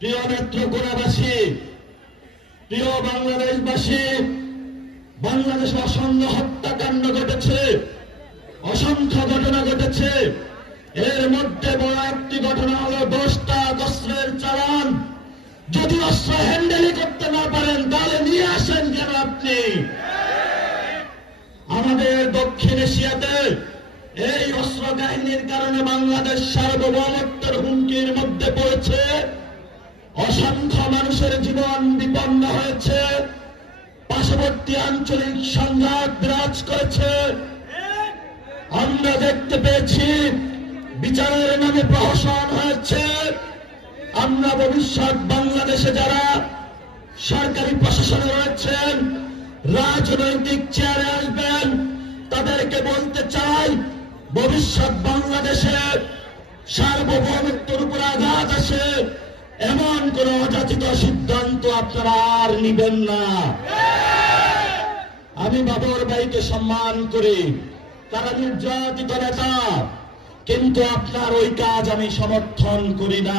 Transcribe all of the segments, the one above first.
প্রিয় নেত্রকোনাবাসী, প্রিয় বাংলাদেশবাসী, বাংলাদেশে অসংখ্য হত্যাকাণ্ড ঘটেছে, অসংখ্য ঘটনা ঘটেছে। এর মধ্যে বড় একটি ঘটনা হলো 10টা অস্ত্রের চালান। যদি অস্ত্র হ্যান্ডেলই করতে না পারেন তাহলে নিয়ে আসেন কেন আপনি? আমাদের দক্ষিণ এশিয়াতে এই অস্ত্র কাহিনীর কারণে বাংলাদেশ সার্বভৌমত্বের হুমকির মধ্যে পড়েছে। অসংখ্য মানুষের জীবন বিপন্ন হয়েছে, পার্শ্ববর্তী আঞ্চলিক সংঘাত বিরাজ করেছে। আমরা দেখতে পেয়েছি বিচারের নামে প্রহসন হয়েছে। আমরা ভবিষ্যৎ বাংলাদেশে যারা সরকারি প্রশাসনে রয়েছেন, রাজনৈতিক চেয়ারে আসবেন, তাদেরকে বলতে চাই, ভবিষ্যৎ বাংলাদেশে সার্বভৌমত্বের উপর আঘাত আসে এমন কোন অযাচিত সিদ্ধান্ত আপনারা আর নিবেন না। আমি বাবর ভাইকে সম্মান করি, তারা নির্যাতিত নেতা, কিন্তু আপনার ওই কাজ আমি সমর্থন করি না।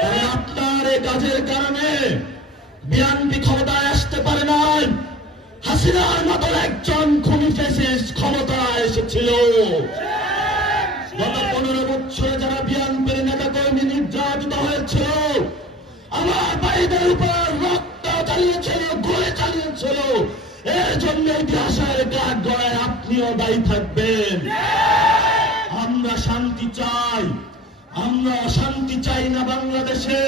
তবে আপনার এই কাজের কারণে বিএনপি ক্ষমতায় আসতে পারে নাই। হাসিনার মতো একজন খুনি ফ্যাসিস্ট ক্ষমতায় এসেছিল। গত 15 বছরে যারা বিএনপির নেতা কর্মী নির্যাতিত হয়েছিল, আমার ভাইদের উপর রক্ত চালিয়েছিল, গুলি চালিয়েছিল, এর জন্য ইতিহাসের কাঠ গড়ায় আপনিও দায়ী থাকবেন। আমরা শান্তি চাই, আমরা অশান্তি চাই না বাংলাদেশে।